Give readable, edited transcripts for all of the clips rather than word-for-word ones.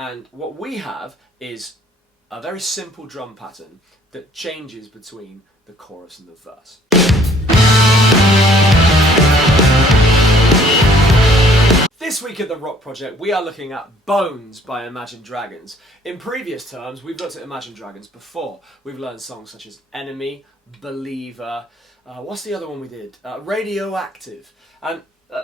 And what we have is a very simple drum pattern that changes between the chorus and the verse. This week at The Rock Project, we are looking at Bones by Imagine Dragons. In previous terms, we've looked at Imagine Dragons before. We've learned songs such as Enemy, Believer, what's the other one we did? Radioactive. And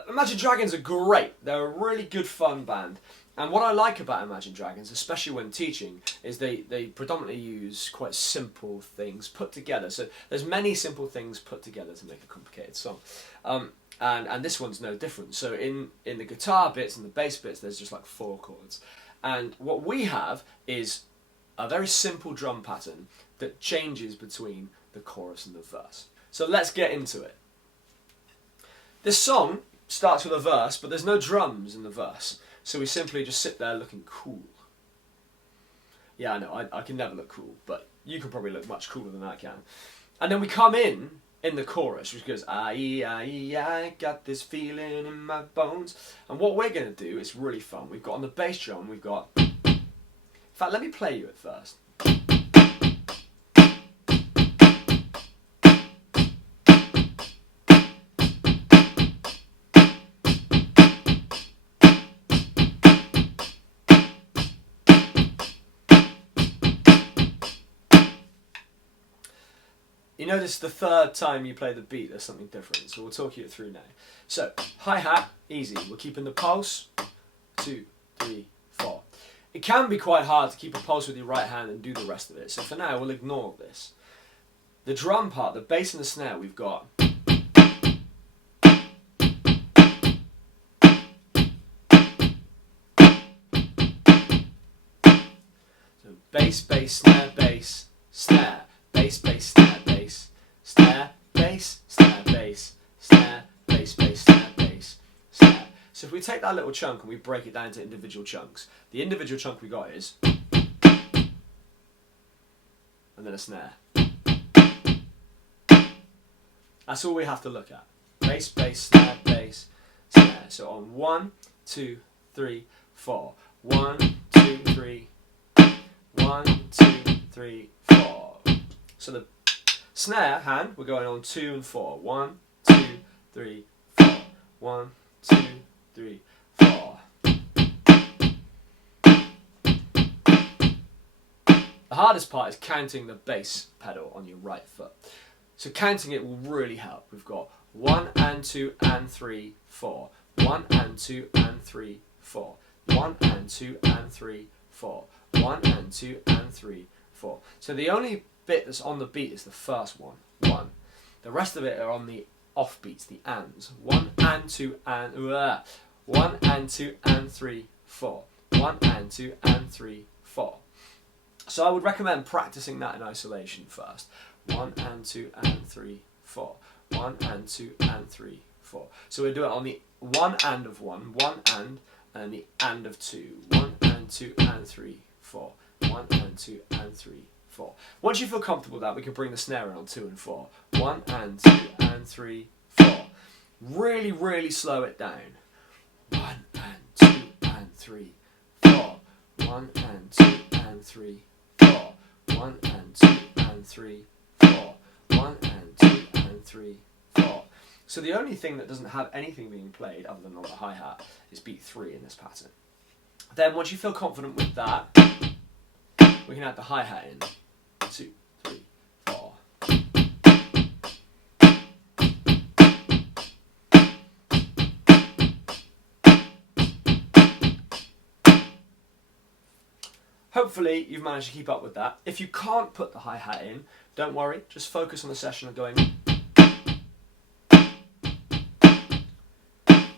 Imagine Dragons are great. They're a really good fun band. And what I like about Imagine Dragons, especially when teaching, is they predominantly use quite simple things put together. So there's many simple things put together to make a complicated song. And this one's no different. So in the guitar bits and the bass bits, there's just like 4 chords. And what we have is a very simple drum pattern that changes between the chorus and the verse. So let's get into it. This song starts with a verse, but there's no drums in the verse. So we simply just sit there looking cool. Yeah, I know, I can never look cool, but you can probably look much cooler than I can. And then we come in the chorus, which goes, I got this feeling in my bones. And what we're going to do is really fun. We've got on the bass drum, we've got... In fact, let me play you it first. You notice the third time you play the beat there's something different, so we'll talk you through now. So, hi-hat, easy. We're keeping the pulse, 2, 3, 4. It can be quite hard to keep a pulse with your right hand and do the rest of it, so for now we'll ignore this. The drum part, the bass and the snare, we've got... So bass, bass, snare, bass, snare, bass, bass, snare, bass, snare, bass, snare, bass, snare, bass, bass, snare, bass, snare. So if we take that little chunk and we break it down into individual chunks, the individual chunk we got is, and then a snare. That's all we have to look at. Bass, bass, snare, bass, snare. So on 1, 2, 3, 4. 1, 2, 3. 1, 2, 3, 4. So the snare hand, we're going on 2 and 4. 1, 2, 3, 4. 1, 2, 3, 4. The hardest part is counting the bass pedal on your right foot. So counting it will really help. We've got 1 and 2 and 3, 4. 1 and 2 and 3, 4. 1 and 2 and 3, 4. 1 and 2 and 3, 4. So the only bit that's on the beat is the first one, 1. The rest of it are on the off beats, the ands. 1 and 2 and 1 and 2 and 3, 4. 1 and 2 and 3, 4. So I would recommend practicing that in isolation first. 1 and 2 and 3, 4. 1 and 2 and 3, 4. So we'll do it on the 1 and of 1, 1 and the and of 2. 1 and 2 and 3, 4. 1 and 2 and 3, 4. Once you feel comfortable with that, we can bring the snare in on 2 and 4. 1 and 2 and 3, 4. Really, really slow it down. 1 and 2 and 3, 4. 1 and 2 and 3, 4. 1 and 2 and 3, 4. 1 and 2 and 3, 4. So the only thing that doesn't have anything being played other than on the hi-hat is beat 3 in this pattern. Then once you feel confident with that, we can add the hi-hat in. 2, 3, 4. Hopefully you've managed to keep up with that. If you can't put the hi-hat in, don't worry, just focus on the session of going.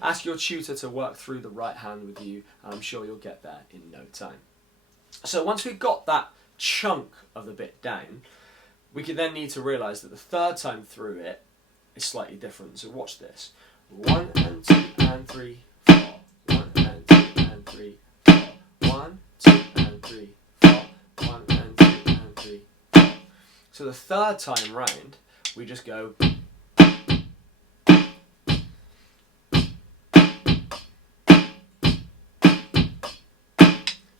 Ask your tutor to work through the right hand with you, and I'm sure you'll get there in no time. So once we've got that chunk of the bit down, we can then need to realise that the third time through it is slightly different. So watch this. 1 and 2 and 3, 4. 1 and 2 and 3, 4. 1, 2 and 3, 4. 1 and 2 and 3, 4. So the third time round, we just go.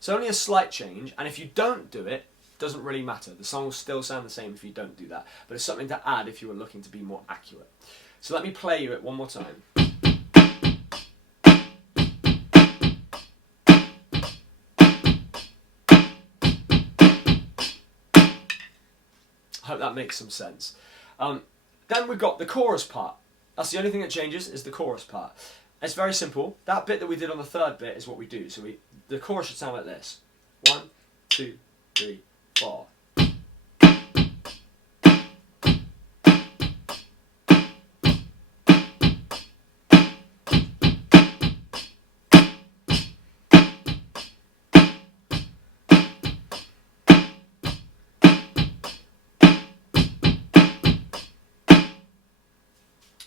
So only a slight change, and if you don't do it, doesn't really matter. The song will still sound the same if you don't do that, but it's something to add if you were looking to be more accurate. So let me play you it one more time. I hope that makes some sense. Then we've got the chorus part. That's the only thing that changes, is the chorus part. It's very simple. That bit that we did on the third bit is what we do. So the chorus should sound like this. 1, 2, 3, 4.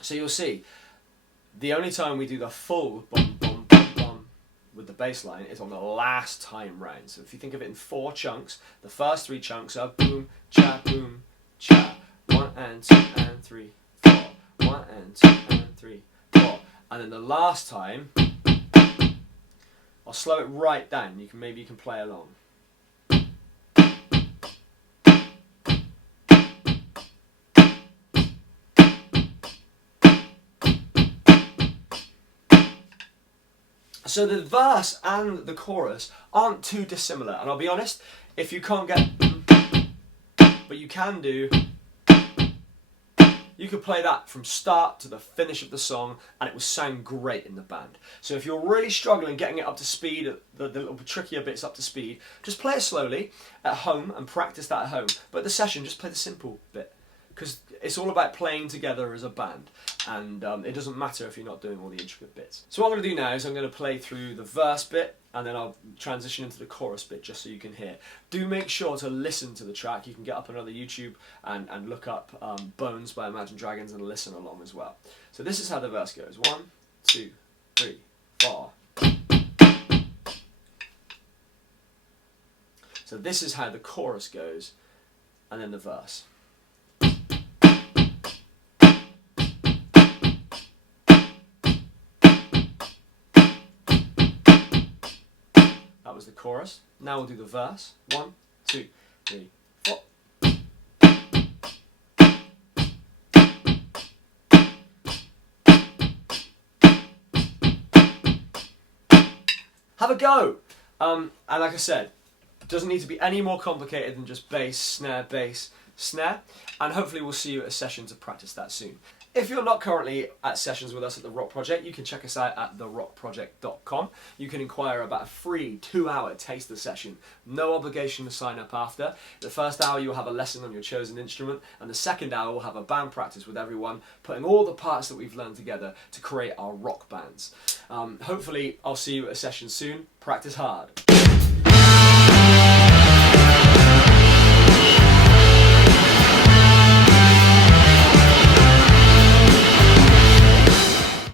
So you'll see, the only time we do the full bum bum bum bum with the bass line is on the last time round. So if you think of it in 4 chunks, the first 3 chunks are boom, cha, 1 and 2 and 3, 4, 1 and 2 and 3, 4. And then the last time, I'll slow it right down. Maybe you can play along. So the verse and the chorus aren't too dissimilar, and I'll be honest, if you can't get but you can do, you could play that from start to the finish of the song and it will sound great in the band. So if you're really struggling getting it up to speed, the little trickier bits up to speed, just play it slowly at home and practice that at home. But at the session, just play the simple bit, because it's all about playing together as a band, and it doesn't matter if you're not doing all the intricate bits. So what I'm going to do now is I'm going to play through the verse bit, and then I'll transition into the chorus bit just so you can hear. Do make sure to listen to the track. You can get up on other YouTube and look up Bones by Imagine Dragons and listen along as well. So this is how the verse goes. 1, 2, 3, 4. So this is how the chorus goes, and then the verse. That was the chorus. Now we'll do the verse. 1, 2, 3, 4. Have a go! And like I said, it doesn't need to be any more complicated than just bass, snare, and hopefully we'll see you at a session to practice that soon. If you're not currently at sessions with us at The Rock Project, you can check us out at therockproject.com. You can inquire about a free 2-hour taster session. No obligation to sign up after. The first hour you'll have a lesson on your chosen instrument, and the second hour we'll have a band practice with everyone, putting all the parts that we've learned together to create our rock bands. Hopefully I'll see you at a session soon. Practice hard.